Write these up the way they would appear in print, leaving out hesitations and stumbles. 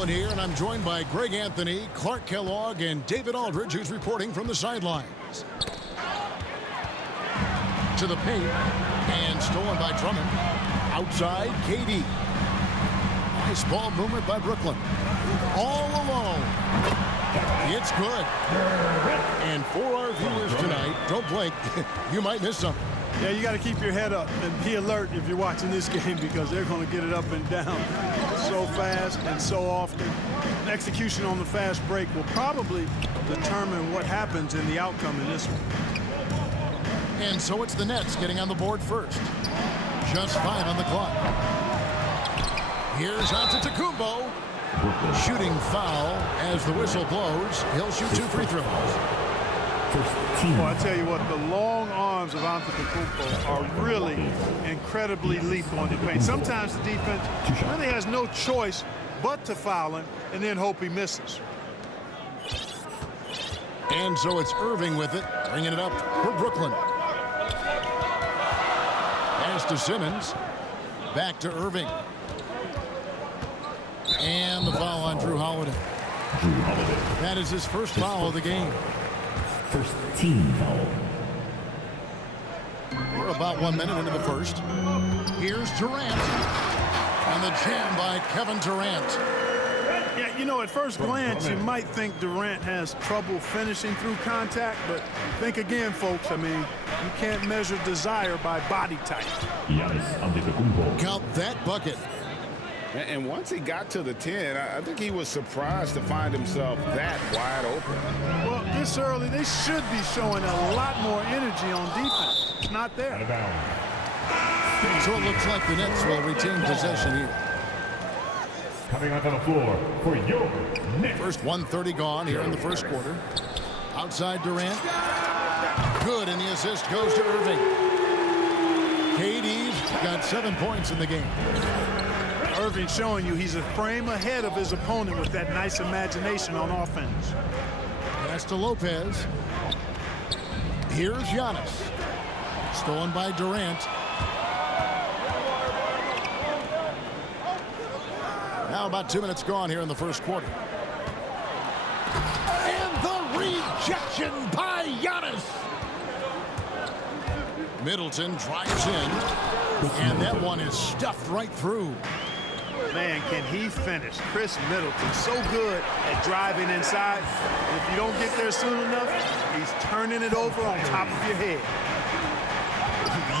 Allen here, and I'm joined by Greg Anthony, Clark Kellogg, and David Aldridge, who's reporting from the sidelines. To the paint, and stolen by Drummond. Outside, KD. Nice ball movement by Brooklyn. All alone. It's good. And for our viewers tonight, don't blink. You might miss something. Yeah, you got to keep your head up and be alert if you're watching this game because they're going to get it up and down so fast and so often. Execution on the fast break will probably determine what happens in the outcome in this one. And so it's the Nets getting on the board first. Just 5 on the clock. Here's Antetokounmpo. Shooting foul as the whistle blows. He'll shoot 2 free throws. Well, I tell you what, the long arms of Antetokounmpo are really incredibly lethal on the paint. Sometimes the defense really has no choice but to foul him and then hope he misses. And so it's Irving with it, bringing it up for Brooklyn. Pass to Simmons. Back to Irving. And the foul on Drew Holiday. That is his first foul of the game. First team foul. We're about 1 minute into the first. Here's Durant. And the jam by Kevin Durant. Yeah, you know, at first glance, you might think Durant has trouble finishing through contact, but think again, folks. I mean, you can't measure desire by body type. Count that bucket. And once he got to the 10, I think he was surprised to find himself that wide open. Well, this early, they should be showing a lot more energy on defense. It's not there. So it looks like the Nets will retain possession here. Coming onto the floor for your Knicks. First 1:30 gone here in the first quarter. Outside Durant. Good, and the assist goes to Irving. KD's got 7 points in the game. Irving showing you he's a frame ahead of his opponent with that nice imagination on offense. Pass to Lopez. Here's Giannis. Stolen by Durant. Now about 2 minutes gone here in the first quarter. And the rejection by Giannis. Middleton drives in. And that one is stuffed right through. Man, can he finish. Chris Middleton, so good at driving inside. If you don't get there soon enough, he's turning it over on top of your head.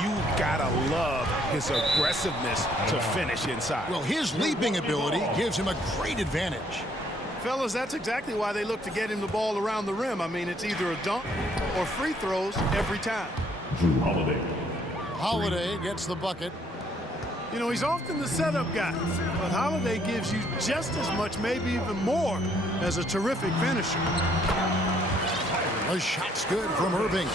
You gotta love his aggressiveness to finish inside. Well, his leaping ability gives him a great advantage. Fellas, that's exactly why they look to get him the ball around the rim. I mean, it's either a dunk or free throws every time. Drew Holiday. Holiday gets the bucket. You know, he's often the setup guy, but Holiday gives you just as much, maybe even more, as a terrific finisher. A shot's good from Irving.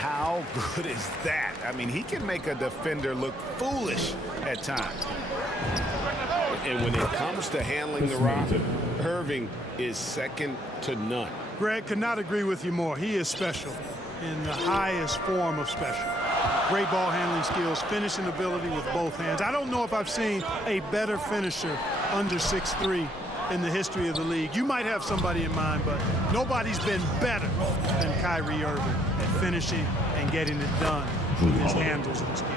How good is that? I mean, he can make a defender look foolish at times. And when it comes to handling the rock, Irving is second to none. Greg, could not agree with you more. He is special in the highest form of special. Great ball handling skills, finishing ability with both hands. I don't know if I've seen a better finisher under 6'3" in the history of the league. You might have somebody in mind, but nobody's been better than Kyrie Irving at finishing and getting it done with his handles and skill.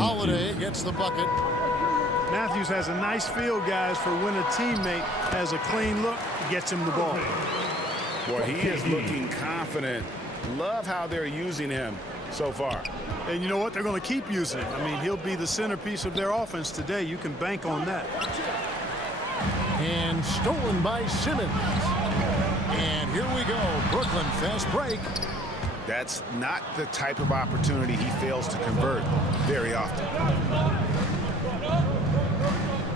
Holiday gets the bucket. Matthews has a nice feel, guys, for when a teammate has a clean look, gets him the ball. Boy, he is looking confident. Love how they're using him so far. And you know what? They're going to keep using him. I mean, he'll be the centerpiece of their offense today. You can bank on that. And stolen by Simmons. And here we go. Brooklyn fast break. That's not the type of opportunity he fails to convert very often.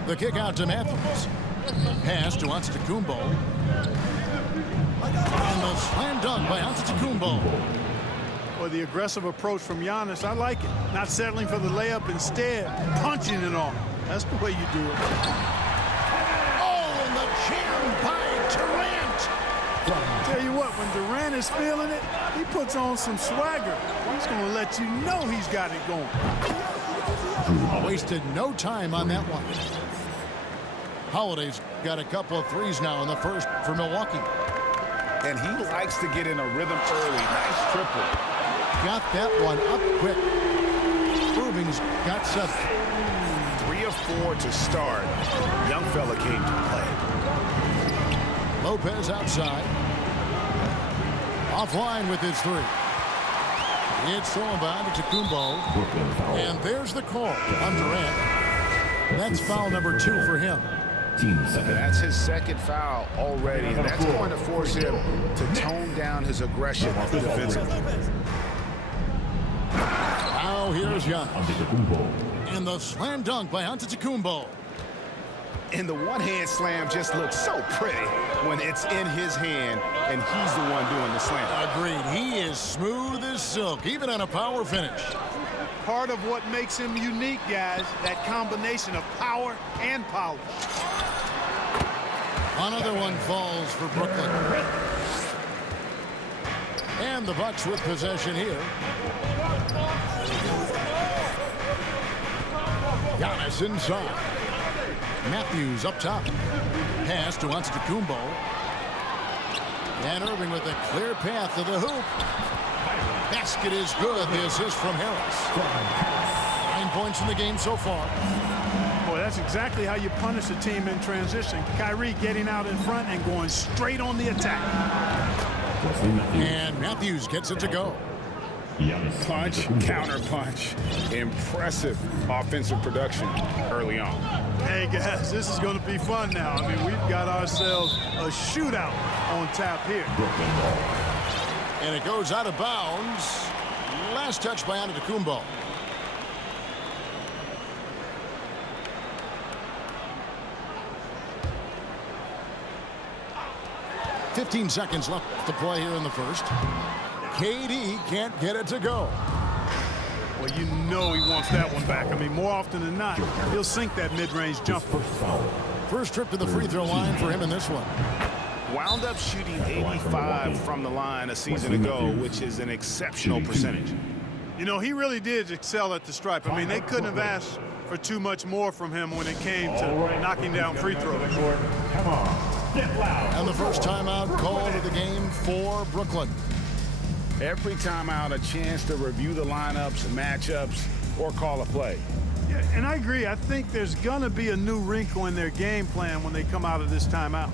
The kick out to Matthews. Pass to Antetokounmpo. And the slam dunk by Antetokounmpo. Well, the aggressive approach from Giannis, I like it. Not settling for the layup, instead punching it on. That's the way you do it. Oh, and the jam by Durant. Tell you what, when Durant is feeling it, he puts on some swagger. He's going to let you know he's got it going. Wasted no time on that one. Holiday's got a couple of threes now in the first for Milwaukee. And he likes to get in a rhythm early. Nice triple. Got that one up quick. Irving's got 7. 3 of 4 to start. Young fella came to play. Lopez outside. Offline with his 3. It's thrown by Antetokounmpo. And there's the call on Durant. That's foul number 2 for him. That's his second foul already, and that's going to force him to tone down his aggression defensively. Now here's Young. And the slam dunk by Antetokounmpo. And the one-hand slam just looks so pretty when it's in his hand and he's the one doing the slam. Agreed. He is smooth as silk, even on a power finish. Part of what makes him unique, guys, that combination of power and polish. Another one falls for Brooklyn. And the Bucks with possession here. Giannis inside. Matthews up top. Pass to Antetokounmpo. And Irving with a clear path to the hoop. Basket is good. The assist from Harris. 9 points in the game so far. Boy, that's exactly how you punish a team in transition. Kyrie getting out in front and going straight on the attack. And Matthews gets it to go. Punch, counter punch. Impressive offensive production early on. Hey, guys, this is going to be fun now. I mean, we've got ourselves a shootout on tap here. And it goes out of bounds. Last touch by Antetokounmpo. .15 seconds left to play here in the first. KD can't get it to go. Well, you know he wants that one back. I mean, more often than not, he'll sink that mid-range jumper. First trip to the free throw line for him in this one. Wound up shooting 85 from the line a season ago, which is an exceptional percentage. You know, he really did excel at the stripe. I mean, they couldn't have asked for too much more from him when it came to knocking down free throws. Come on, get loud. And the first timeout called of the game for Brooklyn. Every timeout, a chance to review the lineups, matchups, or call a play. Yeah, and I agree. I think there's going to be a new wrinkle in their game plan when they come out of this timeout.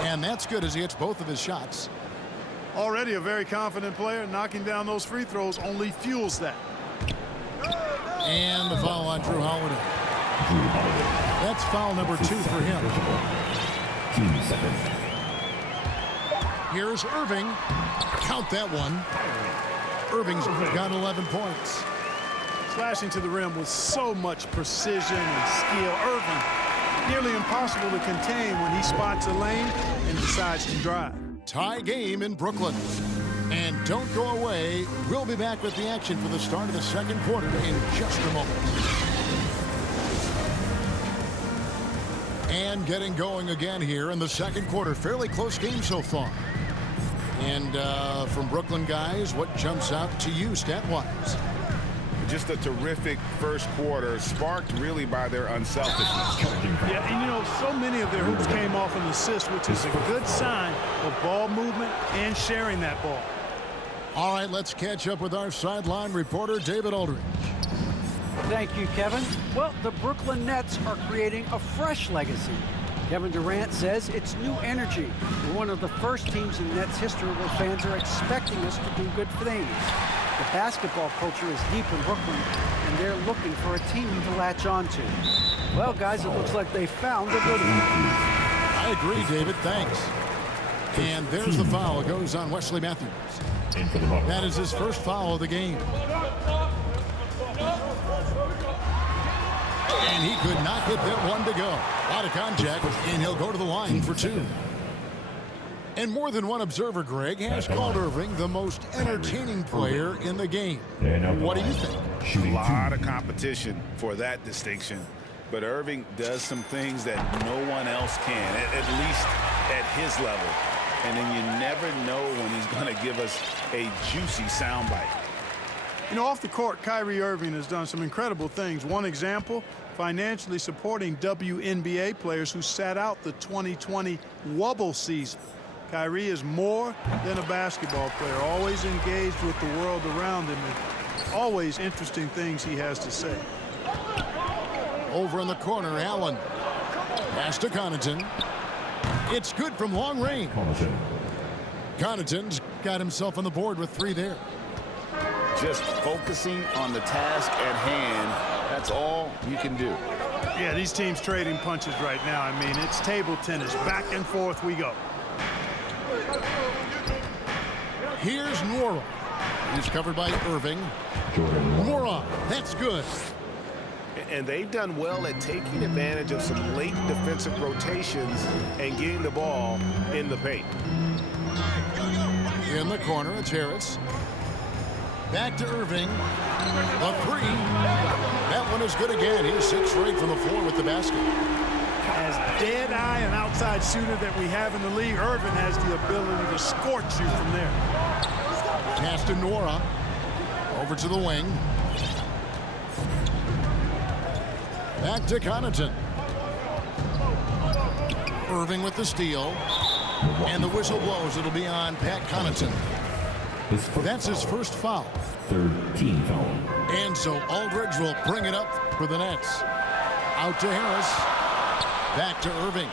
And that's good as he hits both of his shots. Already a very confident player. Knocking down those free throws only fuels that. And the foul on Drew Holiday. That's foul number 2 for him. Team second. Here's Irving. Count that one. Irving's got 11 points. Slashing to the rim with so much precision and skill. Irving, nearly impossible to contain when he spots a lane and decides to drive. Tie game in Brooklyn. And don't go away. We'll be back with the action for the start of the second quarter in just a moment. And getting going again here in the second quarter. Fairly close game so far. And from Brooklyn guys, what jumps out to you stat-wise? Just a terrific first quarter, sparked really by their unselfishness. Yeah, and you know, so many of their hoops came off an assist, which is a good sign of ball movement and sharing that ball. All right, let's catch up with our sideline reporter, David Aldridge. Thank you, Kevin. Well, the Brooklyn Nets are creating a fresh legacy. Kevin Durant says it's new energy. We're one of the first teams in Nets history where fans are expecting us to do good things. The basketball culture is deep in Brooklyn, and they're looking for a team to latch on to. Well, guys, it looks like they found a good one. I agree, David. Thanks. And there's the foul. It goes on Wesley Matthews. That is his first foul of the game. And he could not get that one to go. Out of contact, and he'll go to the line for two. And more than one observer, Greg, has called Irving the most entertaining player in the game. What do you think? A lot of competition for that distinction. But Irving does some things that no one else can, at least at his level. And then you never know when he's going to give us a juicy soundbite. You know, off the court, Kyrie Irving has done some incredible things. One example, financially supporting WNBA players who sat out the 2020 Wubble season. Kyrie is more than a basketball player, always engaged with the world around him, and always interesting things he has to say. Over in the corner, Allen. Pass to Connaughton. It's good from long range. Connaughton's got himself on the board with 3 there. Just focusing on the task at hand, that's all you can do. Yeah, these teams trading punches right now. I mean, it's table tennis. Back and forth we go. Here's Nwora. He's covered by Irving. Nwora, that's good. And they've done well at taking advantage of some late defensive rotations and getting the ball in the paint. In the corner, it's Harris. Back to Irving. The 3. That one is good again. He's 6 straight from the floor with the basket. As dead-eye and outside shooter that we have in the league, Irving has the ability to scorch you from there. Pass to Nwora. Over to the wing. Back to Connaughton. Irving with the steal. And the whistle blows. It'll be on Pat Connaughton. That's his first foul. 13 foul. And so Aldridge will bring it up for the Nets. Out to Harris. Back to Irving.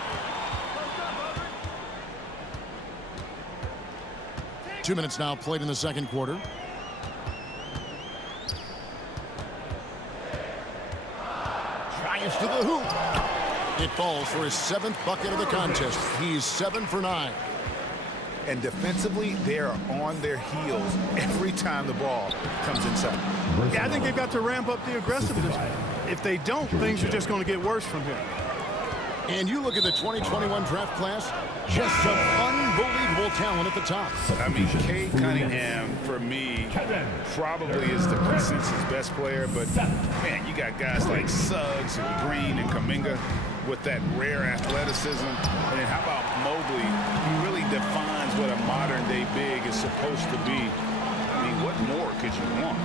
2 minutes now played in the second quarter. Drives to the hoop. It falls for his 7th bucket of the contest. He's 7 for 9. And defensively, they are on their heels every time the ball comes inside. Yeah, I think they've got to ramp up the aggressiveness. If they don't, things are just going to get worse from here. And you look at the 2021 draft class, just some unbelievable talent at the top. I mean, Cade Cunningham, for me, probably is the consensus best player. But, man, you got guys like Suggs and Green and Kuminga with that rare athleticism. And then how about Mobley? He really defines what a modern-day big is supposed to be. I mean, what more could you want?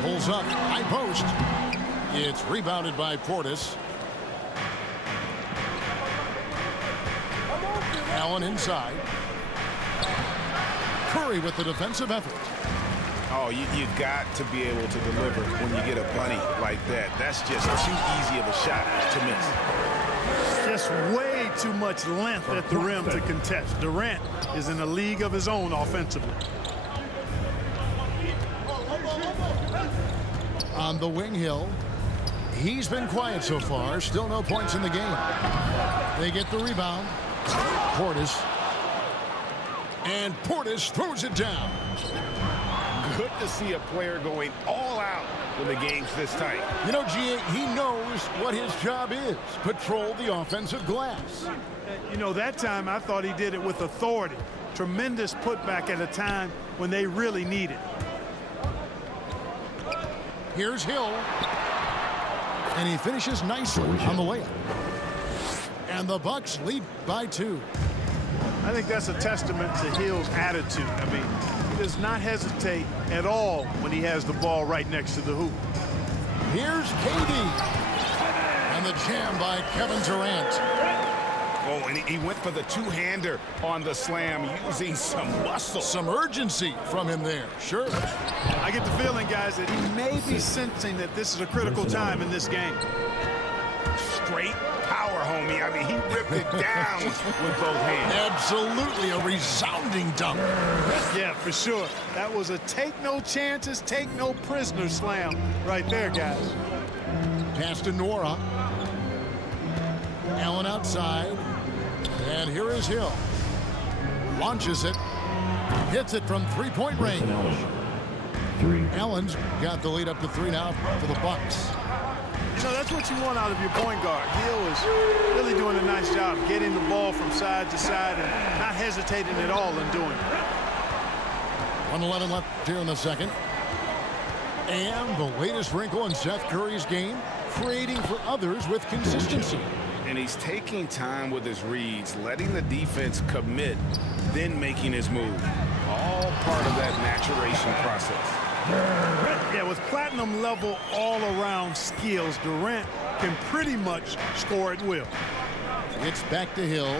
Pulls up, high post. It's rebounded by Portis. Allen inside. Curry with the defensive effort. Oh, you've got to be able to deliver when you get a bunny like that. That's just too easy of a shot to miss. Just way too much length at the rim to contest. Durant is in a league of his own offensively. On the wing, Hill. He's been quiet so far. Still no points in the game. They get the rebound. Portis. And Portis throws it down. Good to see a player going all out when the game's this tight. You know, G.A., he knows what his job is. Patrol the offensive glass. You know, that time I thought he did it with authority. Tremendous putback at a time when they really need it. Here's Hill. And he finishes nicely on the layup. And the Bucks lead by 2. I think that's a testament to Hill's attitude. I mean, he does not hesitate at all when he has the ball right next to the hoop. Here's KD. And the jam by Kevin Durant. Oh, and he went for the two-hander on the slam using some muscle. Some urgency from him there. Sure. I get the feeling, guys, that he may be sensing that this is a critical time in this game. Straight power homie. I mean, he ripped it down with both hands. Absolutely a resounding dunk. Yeah, for sure. That was a take no chances, take no prisoners slam right there, guys. Pass to Nora. Allen outside. And here is Hill. Launches it. Hits it from three-point range. Allen's got the lead up to 3 now for the Bucks. You know, that's what you want out of your point guard. Hill is really doing a nice job getting the ball from side to side and not hesitating at all in doing it. 1:11 left here in the second. And the latest wrinkle in Seth Curry's game, creating for others with consistency. And he's taking time with his reads, letting the defense commit, then making his move. All part of that maturation process. Yeah, with platinum level all-around skills, Durant can pretty much score at will. It's back to Hill.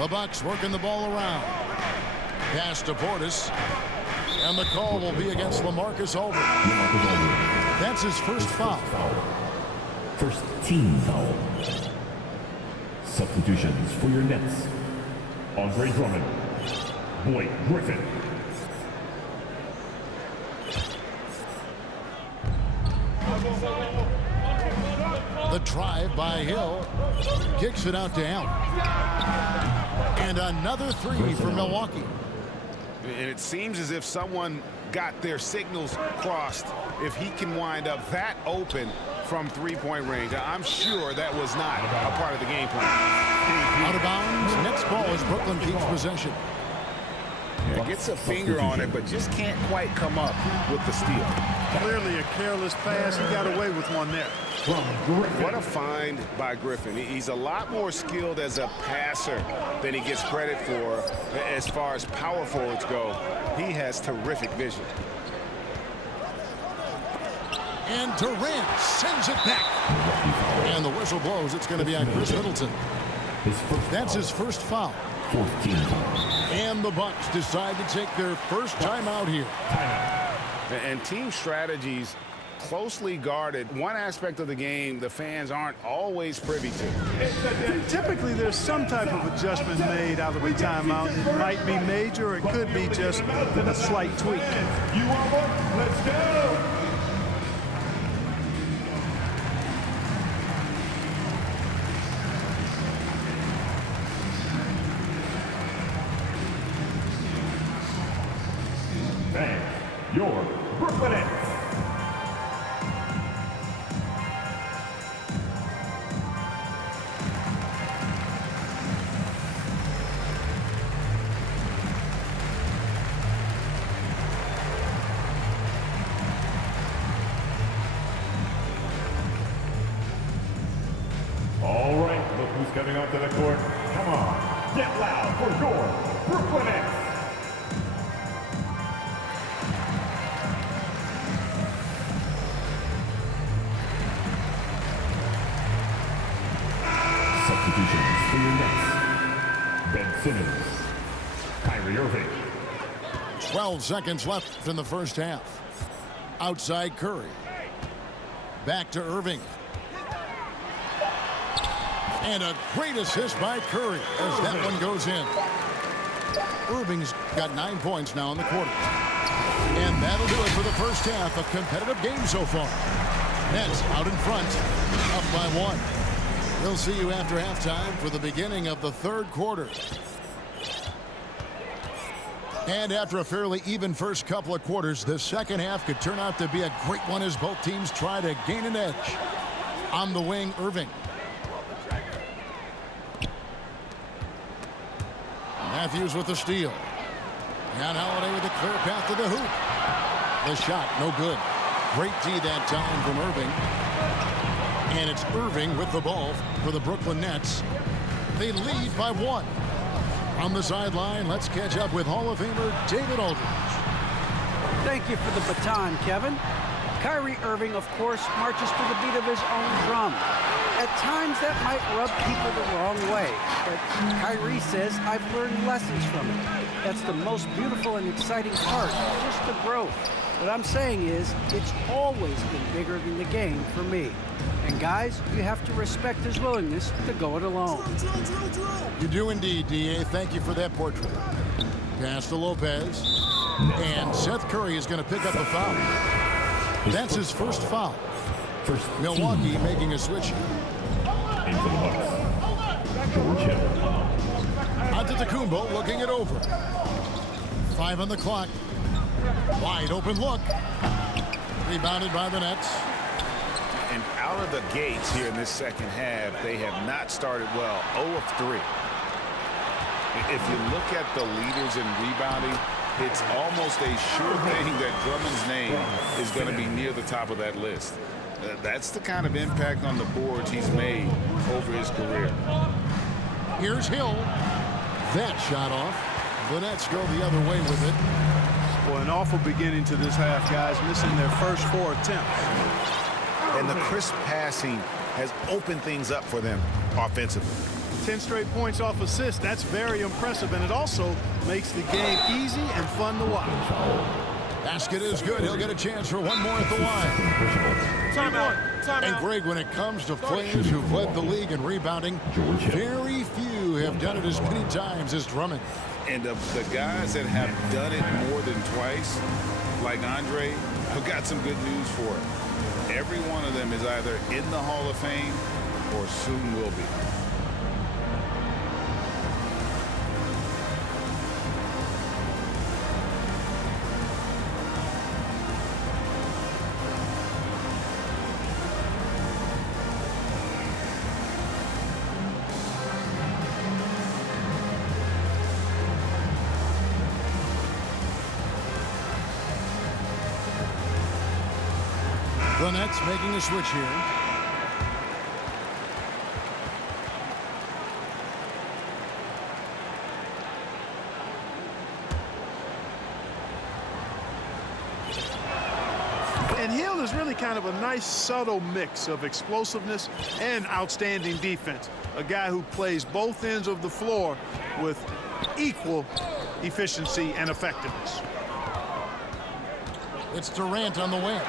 The Bucks working the ball around. Pass to Portis. And the call will be against LaMarcus Aldridge. That's his first foul. First team foul. Substitutions for your Nets. Andre Drummond. Blake Griffin. The drive by Hill. Kicks it out to Allen. And another three for Milwaukee. And it seems as if someone got their signals crossed. If he can wind up that open from three-point range, I'm sure that was not a part of the game plan. Out of bounds. Next ball as Brooklyn keeps possession. Yeah, gets a finger on it, but just can't quite come up with the steal. Clearly a careless pass. He got away with one there. What a find by Griffin. He's a lot more skilled as a passer than he gets credit for as far as power forwards go. He has terrific vision. And Durant sends it back. And the whistle blows. It's going to be on Chris Middleton. That's his first foul. 14 foul. And the Bucks decide to take their first timeout here. And team strategies closely guarded. One aspect of the game the fans aren't always privy to. Typically, there's some type of adjustment made out of a timeout. It might be major, or it could be just a slight tweak. You are one. Let's go. And your Brooklyn Nets. All right, look who's coming onto the court. Come on, get loud for your Brooklyn Nets. Substitutions for your Nets. Ben Simmons. Kyrie Irving. 12 seconds left in the first half. Outside Curry. Back to Irving. And a great assist by Curry as that one goes in. Irving's got 9 points now in the quarter. And that'll do it for the first half. A competitive game so far. Nets out in front, up by 1. We'll see you after halftime for the beginning of the third quarter. And after a fairly even first couple of quarters, the second half could turn out to be a great one as both teams try to gain an edge. On the wing, Irving. Matthews with the steal. And Holiday with a clear path to the hoop. The shot, no good. Great D that time from Irving. And it's Irving with the ball for the Brooklyn Nets. They lead by 1. On the sideline, let's catch up with Hall of Famer David Aldridge. Thank you for the baton, Kevin. Kyrie Irving, of course, marches to the beat of his own drum. At times, that might rub people the wrong way. But Kyrie says, I've learned lessons from it. That's the most beautiful and exciting part, just the growth. What I'm saying is, it's always been bigger than the game for me. And guys, you have to respect his willingness to go it alone. You do indeed, D.A. Thank you for that portrait. Pass to Lopez. And Seth Curry is going to pick up a foul. That's his first foul. Milwaukee making a switch. Into the box. George Hill. Antetokounmpo looking it over. 5 on the clock. Wide open look. Rebounded by the Nets. And out of the gates here in this second half, they have not started well. 0 of 3. If you look at the leaders in rebounding, it's almost a sure thing that Drummond's name is going to be near the top of that list. That's the kind of impact on the boards he's made over his career. Here's Hill. That shot off. The Nets go the other way with it. Well, an awful beginning to this half, guys, missing their first 4 attempts. And the crisp passing has opened things up for them offensively. 10 straight points off assists. That's very impressive, and it also makes the game easy and fun to watch. Basket is good. He'll get a chance for one more at the line. Timeout. And Greg, when it comes to players who've led the league in rebounding, very few have done it as many times as Drummond. And of the guys that have done it more than twice, like Andre, I've got some good news for him. Every one of them is either in the Hall of Fame or soon will be. The Nets making a switch here. And Hill is really kind of a nice, subtle mix of explosiveness and outstanding defense. A guy who plays both ends of the floor with equal efficiency and effectiveness. It's Durant on the wing.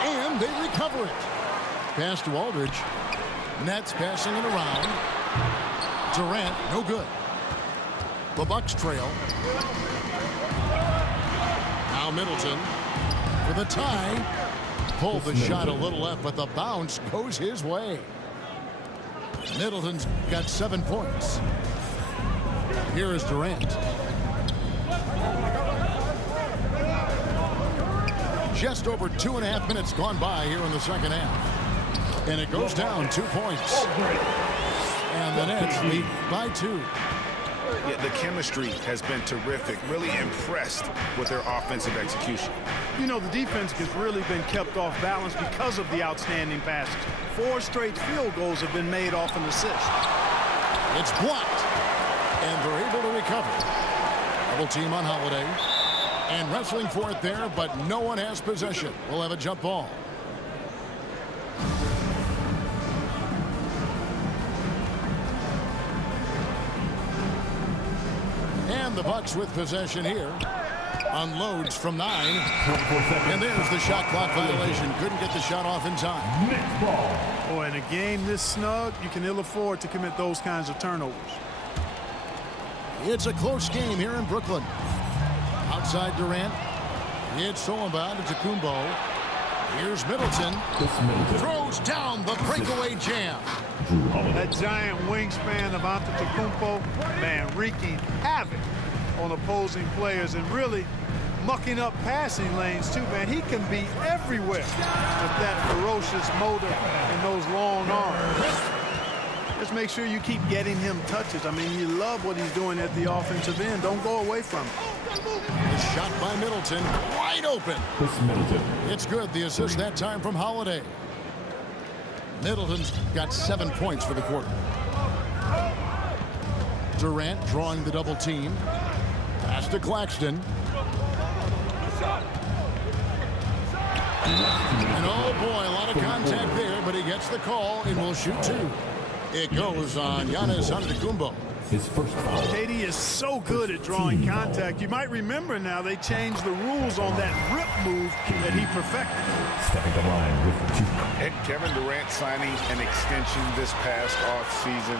And they recover it. Pass to Aldridge. Nets passing it around. Durant, no good. The Bucks trail. Now Middleton for the tie. Pulled the shot a little left, but the bounce goes his way. Middleton's got 7 points. Here is Durant. Just over 2.5 minutes gone by here in the second half. And it goes down 2 points. And the Nets lead by 2. Yeah, the chemistry has been terrific. Really impressed with their offensive execution. You know, the defense has really been kept off balance because of the outstanding passes. 4 straight field goals have been made off an assist. It's blocked. And they're able to recover. Double team on Holiday. And wrestling for it there, but no one has possession. We'll have a jump ball. And the Bucks with possession here. Unloads from 9. And there's the shot clock violation. Couldn't get the shot off in time. Oh, in a game this snug, you can ill afford to commit those kinds of turnovers. It's a close game here in Brooklyn. Outside Durant. It's Solomon to Antetokounmpo. Here's Middleton. Throws down the breakaway jam. That giant wingspan of Antetokounmpo, man, wreaking havoc on opposing players and really mucking up passing lanes too, man. He can be everywhere with that ferocious motor and those long arms. Just make sure you keep getting him touches. I mean, you love what he's doing at the offensive end. Don't go away from him. The shot by Middleton, wide open. It's good. The assist that time from Holiday. Middleton's got 7 points for the quarter. Durant drawing the double team. Pass to Claxton. And oh boy, a lot of contact there, but he gets the call and will shoot 2. It goes on Giannis Antetokounmpo. his first foul. KD is so good at drawing contact. You might remember now they changed the rules on that rip move that he perfected. Stepping the line with 2. And Kevin Durant signing an extension this past offseason,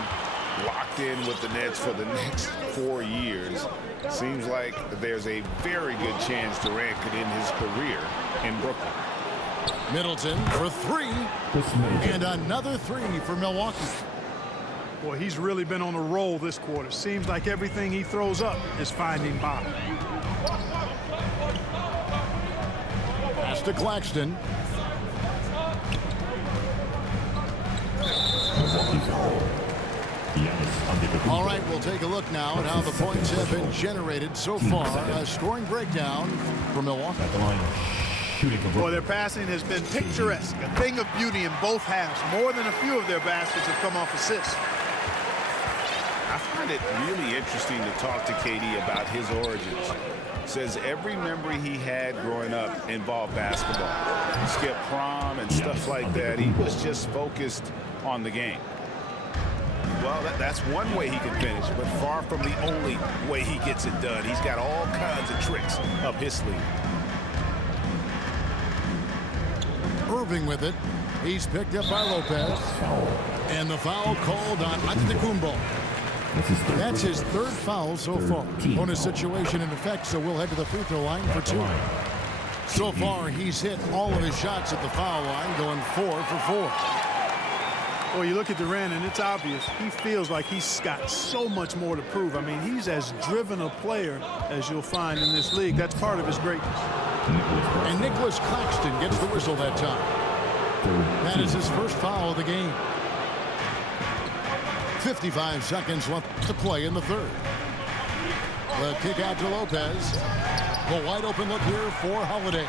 locked in with the Nets for the next 4 years. Seems like there's a very good chance Durant could end his career in Brooklyn. Middleton for 3. And another 3 for Milwaukee. Boy, he's really been on a roll this quarter. Seems like everything he throws up is finding bottom. Pass to Claxton. All right, we'll take a look now at how the points have been generated so far. A scoring breakdown for Milwaukee. At the line, shooting for Boy, their passing has been picturesque. A thing of beauty in both halves. More than a few of their baskets have come off assists. I find it really interesting to talk to KD about his origins. Says every memory he had growing up involved basketball. Skipped prom and stuff like that. He was just focused on the game. Well, that's one way he can finish, but far from the only way he gets it done. He's got all kinds of tricks up his sleeve. Irving with it. He's picked up by Lopez. And the foul called on Antetokounmpo. That's his 3rd foul so far. Bonus situation in effect, so we'll head to the free throw line for 2. So far, he's hit all of his shots at the foul line, going 4 for 4. Well, you look at Durant, and it's obvious he feels like he's got so much more to prove. I mean, he's as driven a player as you'll find in this league. That's part of his greatness. And Nicholas Claxton gets the whistle that time. That is his first foul of the game. 55 seconds left to play in the 3rd. The kick out to Lopez. The wide open look here for Holiday.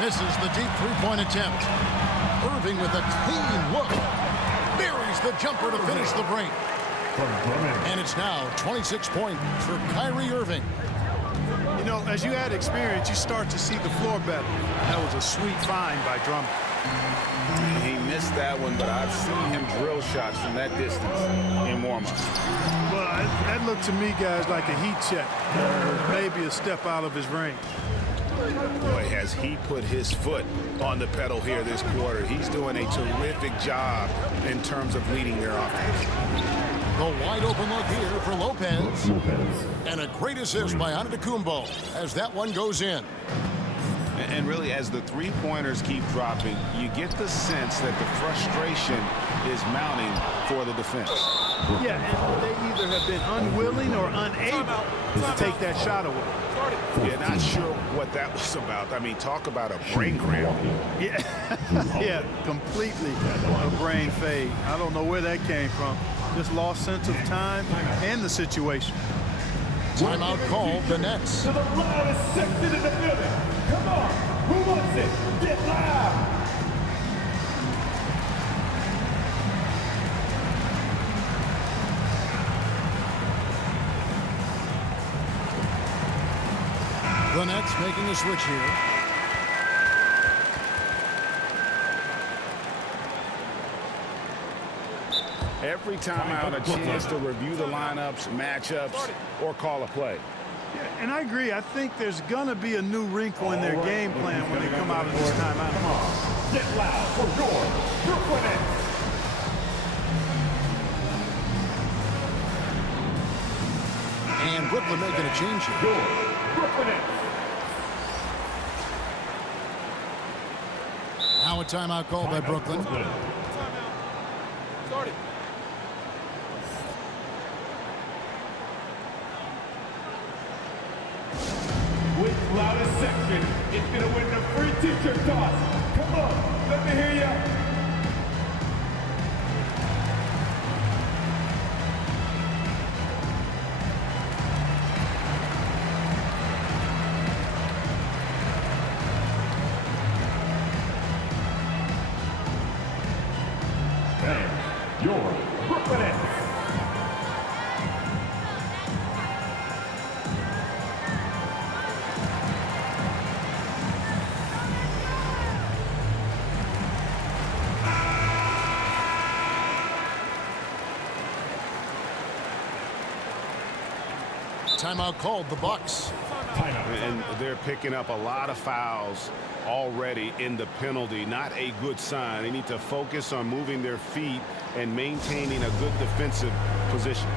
Misses the deep 3-point attempt. Irving with a clean look. Buries the jumper to finish the break. And it's now 26 points for Kyrie Irving. You know, as you add experience, you start to see the floor better. That was a sweet find by Drummond. He missed that one, but I've seen him drill shots from that distance in warm-up. Well, that looked to me, guys, like a heat check. Maybe a step out of his range. Boy, has he put his foot on the pedal here this quarter. He's doing a terrific job in terms of leading their offense. The wide open look here for Lopez. And a great assist by Antetokounmpo as that one goes in. And really, as the three-pointers keep dropping, you get the sense that the frustration is mounting for the defense. Yeah, and they either have been unwilling or unable to take that shot away. Yeah, not sure what that was about. I mean, talk about a brain cramp. Yeah, yeah, completely a brain fade. I don't know where that came from. Just lost sense of time and the situation. Timeout called the Nets. To the loudest section in the building. Come on, who wants it? Get loud. The Nets making a switch here. Every time out, a chance to review the lineups, matchups, or call a play. Yeah, and I agree. I think there's going to be a new wrinkle in their game plan when they come out of this timeout. Come on, get loud for your Brooklyn Nets. And Brooklyn making a change here. Your Brooklyn Nets. Now a timeout called by Brooklyn. Started. With loudest section, it's going to win the free t-shirt toss. Come on, let me hear ya. And your Brooklyn Nets. Timeout called, the Bucks. And they're picking up a lot of fouls already in the penalty. Not a good sign. They need to focus on moving their feet and maintaining a good defensive position.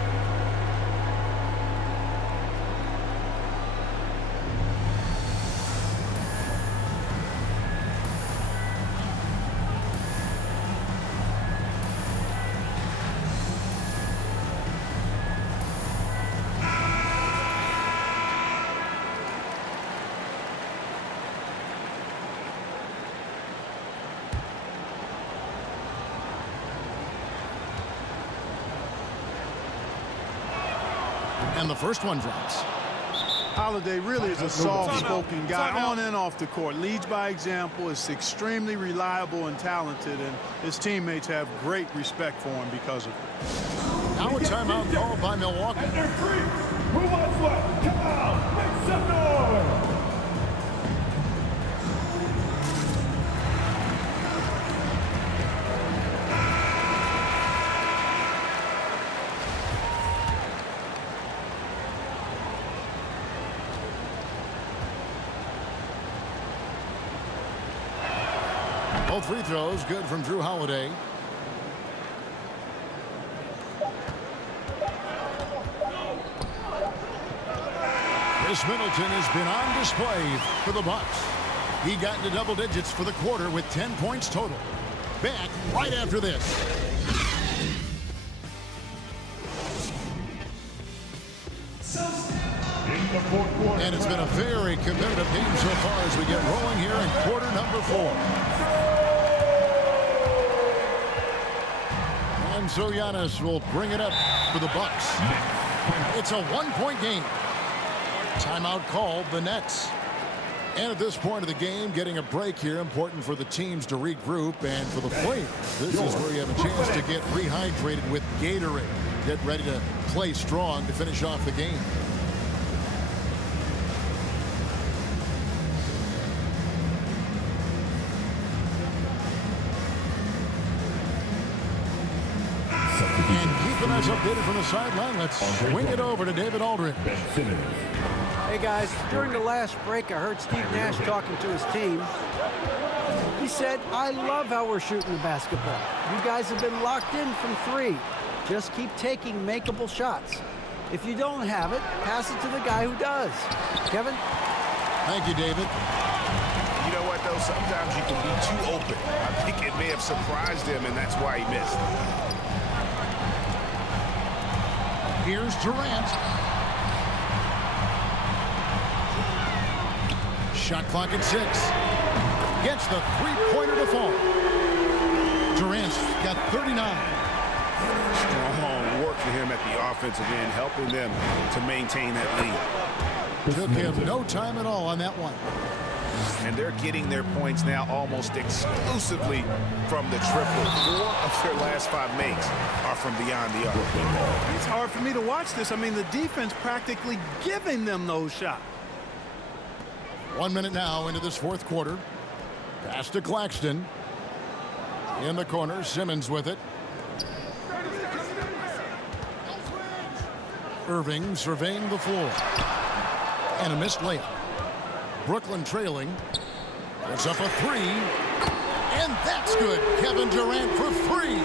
And the first one drops. Holiday really is a soft-spoken guy on and off the court. Leads by example, is extremely reliable and talented, and his teammates have great respect for him because of it. Now a timeout called by Milwaukee. And they're free. Who wants what? Come on, make some noise. Both free throws good from Drew Holiday. Chris Middleton has been on display for the Bucks. He got into double digits for the quarter with 10 points total. Back right after this. In the fourth quarter. And it's been a very competitive game so far as we get rolling here in quarter number 4. And so Giannis will bring it up for the Bucks. It's a one-point game. Timeout called, the Nets. And at this point of the game, getting a break here, important for the teams to regroup and for the players. This is where you have a chance to get rehydrated with Gatorade. Get ready to play strong to finish off the game. And keeping us updated from the sideline, let's swing it over to David Aldridge. Hey guys, during the last break I heard Steve Nash talking to his team. He said, I love how we're shooting the basketball. You guys have been locked in from 3. Just keep taking makeable shots. If you don't have it, pass it to the guy who does. Kevin? Thank you, David. You know what, though? Sometimes you can be too open. I think it may have surprised him, and that's why he missed. Here's Durant. Shot clock at 6. Gets the three-pointer to fall. Durant's got 39. Strong work for him at the offensive end, helping them to maintain that lead. Took him no time at all on that one. And they're getting their points now almost exclusively from the triple. 4 of their last 5 makes are from beyond the arc. It's hard for me to watch this. I mean, the defense practically giving them those shots. 1 minute now into this fourth quarter. Pass to Claxton. In the corner, Simmons with it. Irving surveying the floor. And a missed layup. Brooklyn trailing. Puts up a 3. And that's good. Kevin Durant for 3.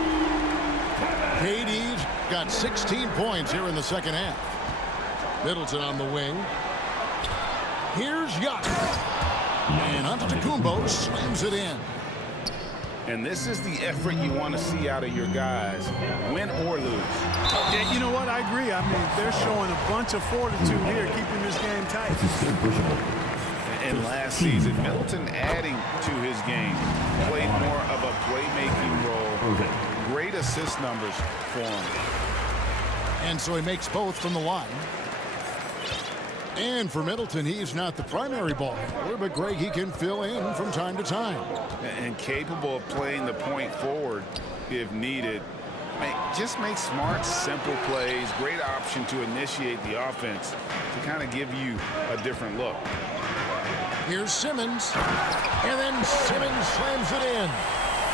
KD's got 16 points here in the second half. Middleton on the wing. Here's Giannis. And Antetokounmpo slams it in. And this is the effort you want to see out of your guys, win or lose. Yeah, you know what? I agree. I mean, they're showing a bunch of fortitude here, keeping this game tight. And last season, Middleton adding to his game, played more of a playmaking role. Great assist numbers for him. And so he makes both from the line. And for Middleton, he's not the primary ball handler, but Greg, he can fill in from time to time. And capable of playing the point forward if needed. Just make smart, simple plays. Great option to initiate the offense to kind of give you a different look. Here's Simmons. And then Simmons slams it in.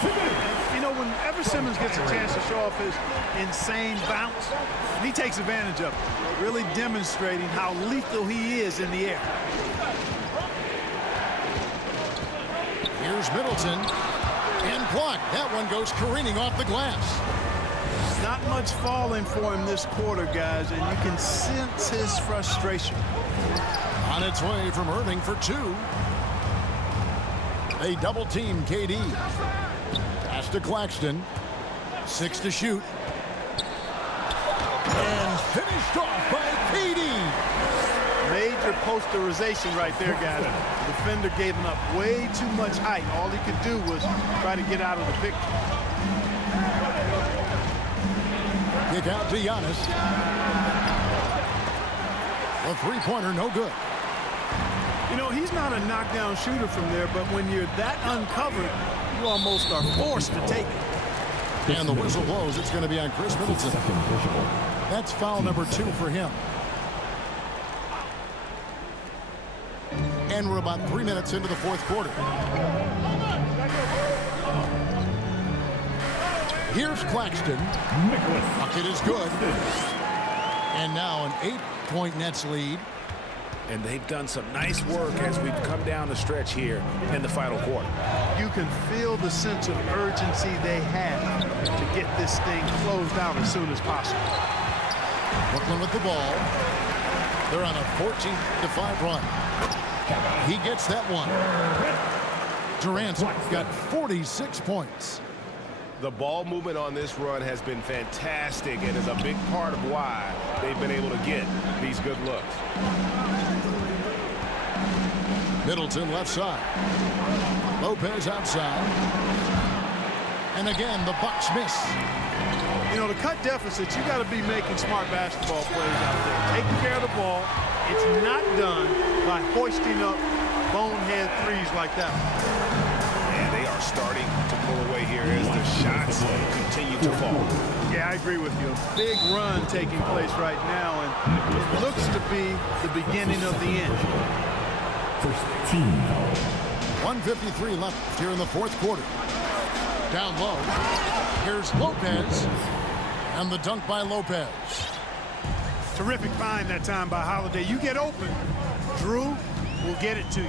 You know, whenever Simmons gets a chance to show off his insane bounce, and he takes advantage of it, really demonstrating how lethal he is in the air. Here's Middleton. And blocked. That one goes careening off the glass. Not much falling for him this quarter, guys, and you can sense his frustration. On its way from Irving for two. They double team KD. Pass to Claxton. 6 to shoot. And finished off by KD. Major posterization right there, guys. The defender gave him up way too much height. All he could do was try to get out of the picture. Kick out to Giannis. A three-pointer, no good. You know, he's not a knockdown shooter from there, but when you're that uncovered, you almost are forced to take it. And the whistle blows. It's going to be on Chris Middleton. That's foul number 2 for him. And we're about 3 minutes into the fourth quarter. Here's Claxton. Bucket is good. And now an 8-point Nets lead. And they've done some nice work as we've come down the stretch here in the final quarter. You can feel the sense of urgency they have to get this thing closed out as soon as possible. Brooklyn with the ball. They're on a 14-5 run. He gets that one. Durant's got 46 points. The ball movement on this run has been fantastic and is a big part of why they've been able to get these good looks. Middleton left side. Lopez outside. And again, the Bucks miss. You know, to cut deficits, you got to be making smart basketball plays out there. Taking care of the ball. It's not done by hoisting up bonehead threes like that. And they are starting to pull away here as the shots continue to fall. Yeah, I agree with you. A big run taking place right now, and it looks to be the beginning of the end. 1:53 left here in the fourth quarter. Down low. Here's Lopez. And the dunk by Lopez. Terrific find that time by Holiday. You get open, Drew will get it to you.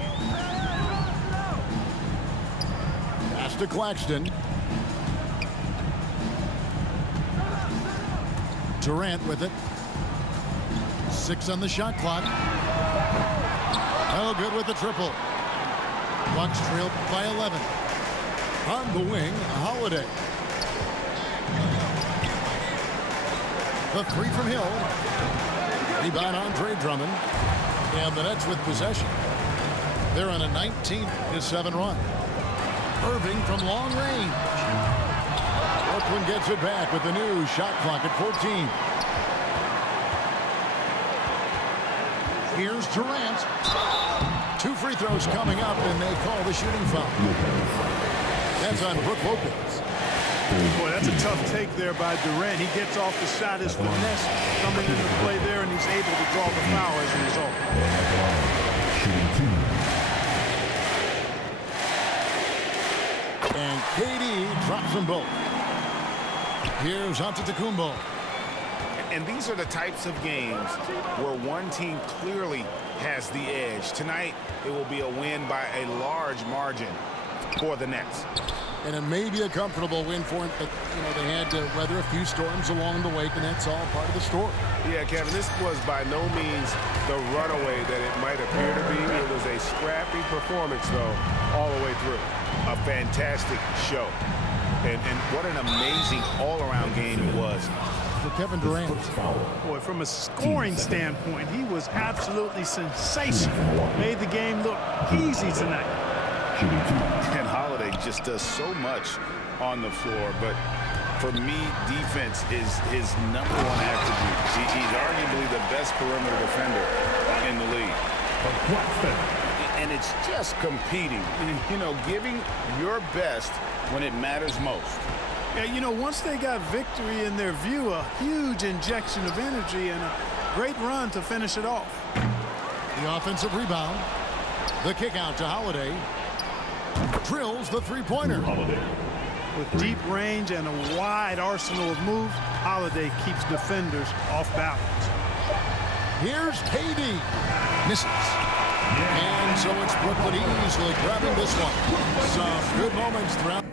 Pass to Claxton. Durant with it. 6 on the shot clock. Oh, good with the triple. Bucks trailed by 11. On the wing, Holiday. The three from Hill. Rebound Andre Drummond. And the Nets with possession. They're on a 19-7 run. Irving from long range. Brooklyn gets it back with the new shot clock at 14. Here's Durant. 2 free throws coming up, and they call the shooting foul. That's on Brook Lopez. Boy, that's a tough take there by Durant. He gets off the shot. His finesse coming into play there, and he's able to draw the foul as a result. And KD drops them both. Here's Antetokounmpo. And these are the types of games where one team clearly has the edge. Tonight, it will be a win by a large margin for the Nets. And it may be a comfortable win for them, but they had to weather a few storms along the way, and that's all part of the story. Yeah, Kevin, this was by no means the runaway that it might appear to be. It was a scrappy performance, though, all the way through. A fantastic show. And what an amazing all-around game it was. For Kevin Durant. Boy, from a scoring standpoint, he was absolutely sensational. Made the game look easy tonight. And Holiday just does so much on the floor, but for me, defense is his #1 attribute. He's arguably the best perimeter defender in the league. And it's just competing, giving your best when it matters most. Yeah, once they got victory in their view, a huge injection of energy and a great run to finish it off. The offensive rebound. The kick out to Holiday. Drills the three-pointer. With deep range and a wide arsenal of moves, Holiday keeps defenders off balance. Here's KD. Misses. And so it's Brooklyn easily grabbing this one. Some good moments throughout.